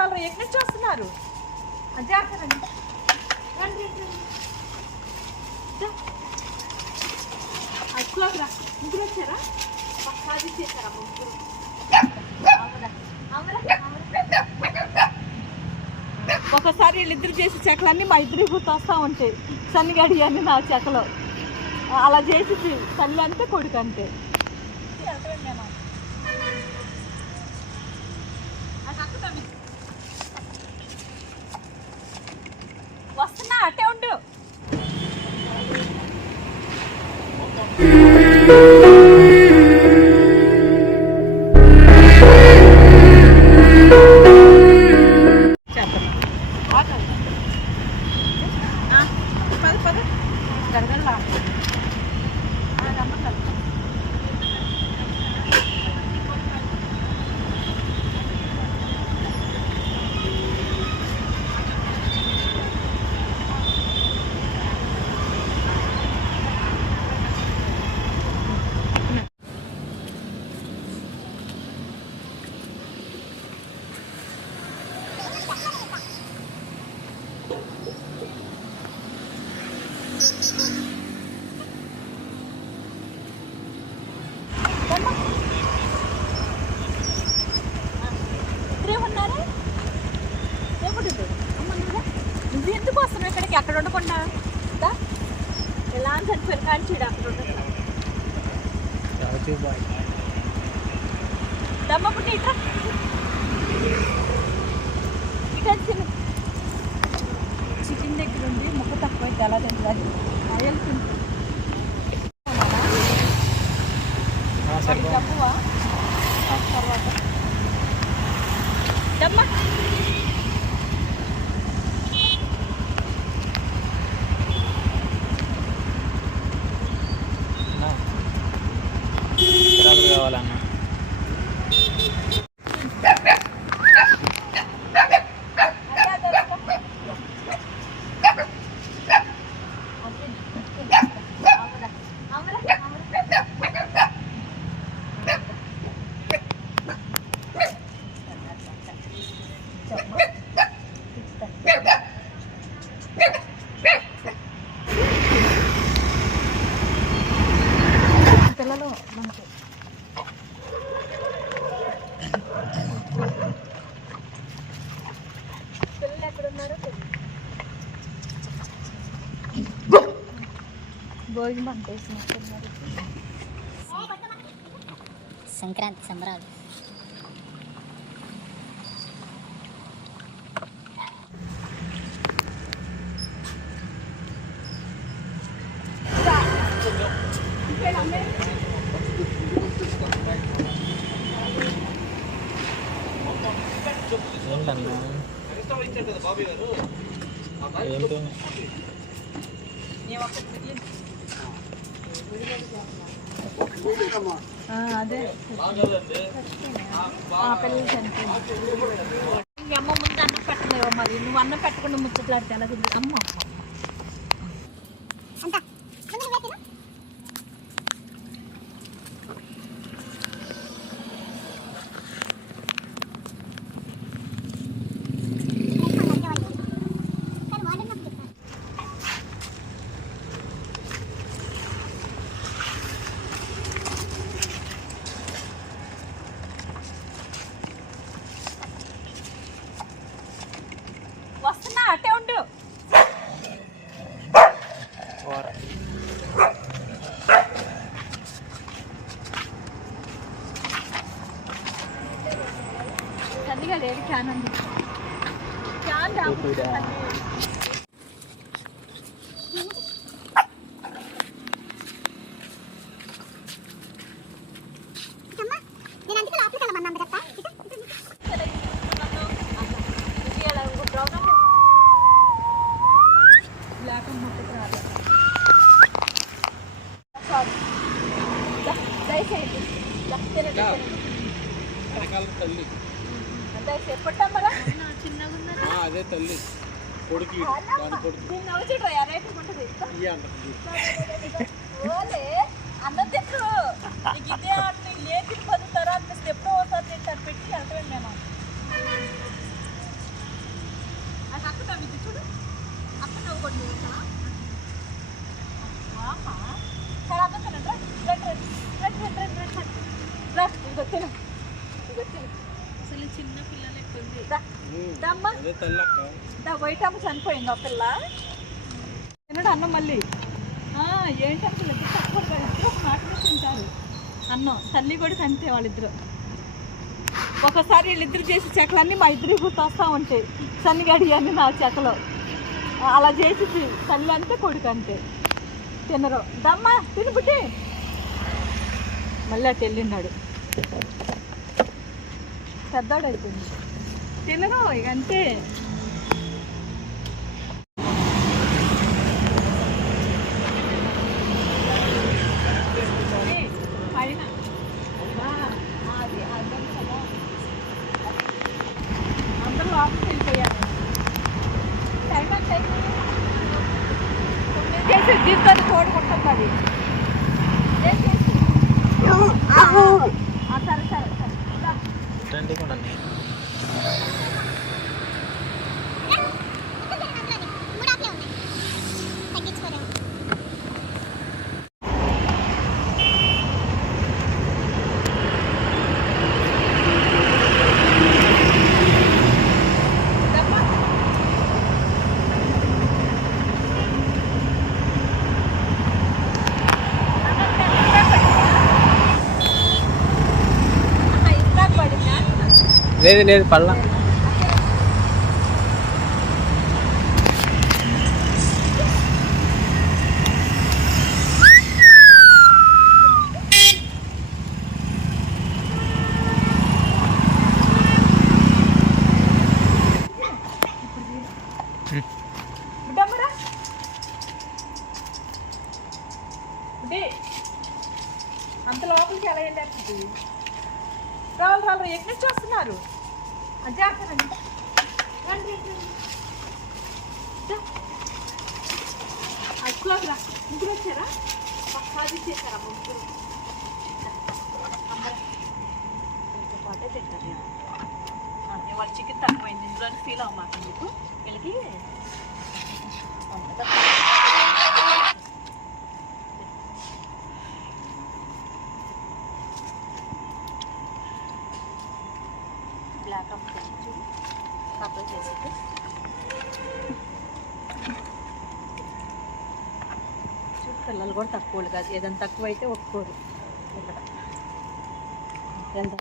వాళ్ళు ఎక్కడి నుంచి వస్తున్నారు? జాగ్రత్త రండి అక్కురా ముగ్గురు వచ్చారా? సాధించేశారా ముగ్గురు? ఒకసారి వీళ్ళిద్దరు చేసే చెక్కలన్నీ మా ఇద్దరు గుర్తొస్తూ ఉంటాయి. సన్నిగడి అని నా చెక్కలు అలా చేసి తల్లి అంతే కొడుకు అంతే. వస్తున్నా అట్టే ఉండు. నువ్వు ఎందుకు వస్తున్నావు ఇక్కడికి? అక్కడ ఉండకుండా ఎలా అని చనిపోయిన కానీ చేయడు అక్కడ ఉండదు. దమ్మకుంటే ఇట్లా ఇటు తిను. చికెన్ దగ్గర ఉంది ముక్క తక్కువ అయితే ఎలా తింటుంది? ఆయిల్ తింటుంది తక్కువ. తర్వాత దమ్మ కావాలన్నా పిల్లలు మనకి పిల్లలు ఎక్కడున్నారో భోజనం పంట వేసినట్టున్నారు. సంక్రాంతి సంబరాలు. అదే పిల్లలు చనిపోయింది. మీ అమ్మ ముందు అన్నం పెట్టలేవు, మరి నువ్వు అన్నం పెట్టకుండా ముచ్చట్లాడితే ఎలా తింది? అమ్మ వస్తున్నా అట్టే ఉండు. చల్లిగా లేదు క్యాన్ ఉంది. క్యాన్ అదే తల్లి కొడుకు అన్నం తింటారు. ఇదే ఆటలు లేచి 10 తర్వాత ఎప్పుడో ఒకసారి తింటారు. పెట్టి వెళ్తాం మేము. చూడు అక్క నవ్వు కొట్టు చాలా తినండి ఇదిగో తిను అసలు చిన్న పిల్లలు ఎక్కువ అదే తల్లి అక్క. బయట అమ్మ చనిపోయింది ఆ పిల్ల తినడు అన్నం మళ్ళీ ఏంటంటే తక్కువ ఇద్దరు ఒక మాట మీద తింటారు అన్నం తల్లి కూడా అంతే వాళ్ళిద్దరు. ఒకసారి వీళ్ళిద్దరు చేసి చెక్కలన్నీ మా ఇద్దరికి గుర్తొస్తూ ఉంటాయి. సన్నిగడి అని నా చెక్కలు అలా చేసి తల్లి అంతే కొడుకు అంతే తినరు. దమ్మా తినిపుట్టి మళ్ళీ అటు వెళ్ళినాడు పెద్దవాడు అయిపోయింది తినరు ఇక అంతే. అందరూ లోపలికి వెళ్ళిపోయారు. టైం అంత చేసి దీంతో తోడుకుంటుంది అది సరే సరే సరే రండి కూడా లేదు లేదు పళ్ళ అంత లోపలికి ఎలా వెళ్ళారు రావాలి రాళ్ళు ఎక్కడి నుంచి వస్తున్నారు జాగ్రత్త అక్కులోకి రా ముగ్గురు వచ్చారా పది చేశారా ముగ్గురు పాటే తింటారు. వాళ్ళు చికెన్ తక్కువైంది ఇందులో ఫీల్ అవ్వమాట మీకు వీళ్ళకి బ్లాక్ చూడు సప్లై చేసేది చూడు పిల్లలు కూడా తక్కువ కాదు ఏదైనా తక్కువ అయితే ఒప్పుకోరు ఇక్కడ వెళ్దాం.